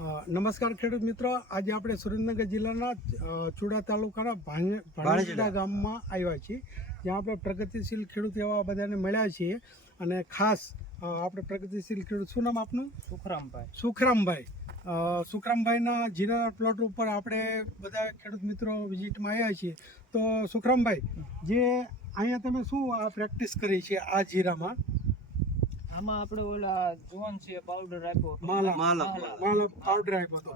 નમસ્કાર ખેડૂત મિત્રો, આજે આપણે સુરેન્દ્રનગર જિલ્લાના ચુડા તાલુકાના ભાણેજડા ગામમાં આવ્યા છીએ, જ્યાં આપણે પ્રગતિશીલ ખેડૂત એવા બધાને મળ્યા છીએ. અને ખાસ આપણે પ્રગતિશીલ ખેડૂત, શું નામ આપનું? સુખરામભાઈના જીરાના પ્લોટ ઉપર આપણે બધા ખેડૂત મિત્રો વિઝિટમાં આવ્યા છીએ. તો સુખરામભાઈ, જે અહીંયા તમે શું આ પ્રેક્ટિસ કરી છે આ જીરામાં? આમાં આપણે ઓલા જોન છે પાવડર આપ્યો હતો, માલ પાવડર આપ્યો હતો.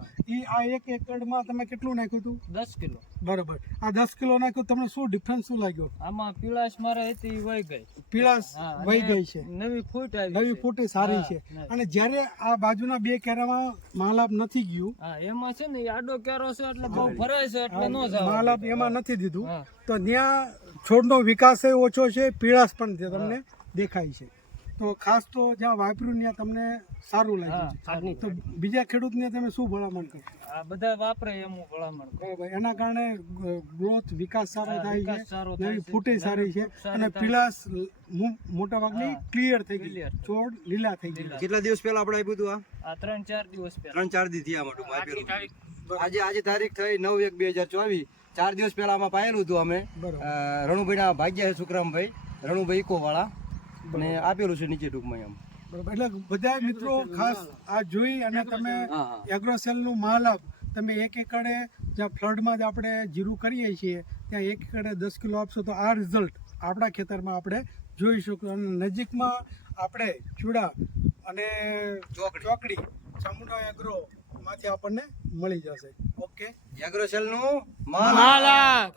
આ 1 એકડમાં તમે કેટલું નાખ્યું હતું? 10 કિલો. બરોબર. આ 10 કિલો નાખ્યું, તમને શું ડિફરન્સ શું લાગ્યો? આમાં પીળાશ મારે હતી વહી ગઈ, પીળાશ વહી ગઈ છે, નવી ફૂટ આવી, નવી ફૂટી સારી છે. અને જ્યારે આ બાજુના 2 કેરામાં માલાપ નથી ગયું, એમાં છે ને આડો કેરો છે એટલે બહુ ભરાય છે એટલે નો જાવ, માલાપ એમાં નથી દીધું, તો ત્યાં છોડનો વિકાસ ઓછો છે, પીળાશ પણ તમને દેખાય છે. તો ખાસ તો જ્યાં વાપર્યું ત્યાં તમને સારું લાગ્યું છે. તો બીજા ખેડૂતને તમે શું ભલામણ કરો? આ બધા વાપરે એમ હું ભલામણ કરું. બરાબર. એના કારણે ગ્રોથ વિકાસ સારો થાય છે, નવી ફૂટી સારી છે, અને પીળાશ મોટા ભાગની ક્લિયર થઈ ગઈ, છોડ લીલા થઈ ગયા. કેટલા દિવસ પહેલા આપણે આપ્યું હતું? આ 3-4 દિવસ પહેલા, 3-4 દી થયા આમાં આજે તારીખ થઈ 9/1/2024. 4 દિવસ પહેલા આમાં પાયેલું હતું અમે. રણુભાઈના ભાગ્યા છે, સુખરામભાઈ રણુભાઈ ઇકો વાળા, અને આપેલું છે નીચે ટૂંકમાં એમ. બરોબર. એટલે બધા મિત્રો ખાસ આ જોઈ અને તમે એગ્રોસેલનું માલાપ તમે 1 એકડે જ્યાં ફ્લડમાં જ આપણે જીરું કરીએ છીએ ત્યાં 1 એકડે 10 કિલો આપશો તો આ રિઝલ્ટ આપણા ખેતરમાં આપણે જોઈ શકીશું. અને નજીકમાં આપણે ચૂડા અને ચોકડી ચામુંડા એગ્રો માંથી આપણને મળી જશે. ઓકે, એગ્રોસેલનું માલાપ.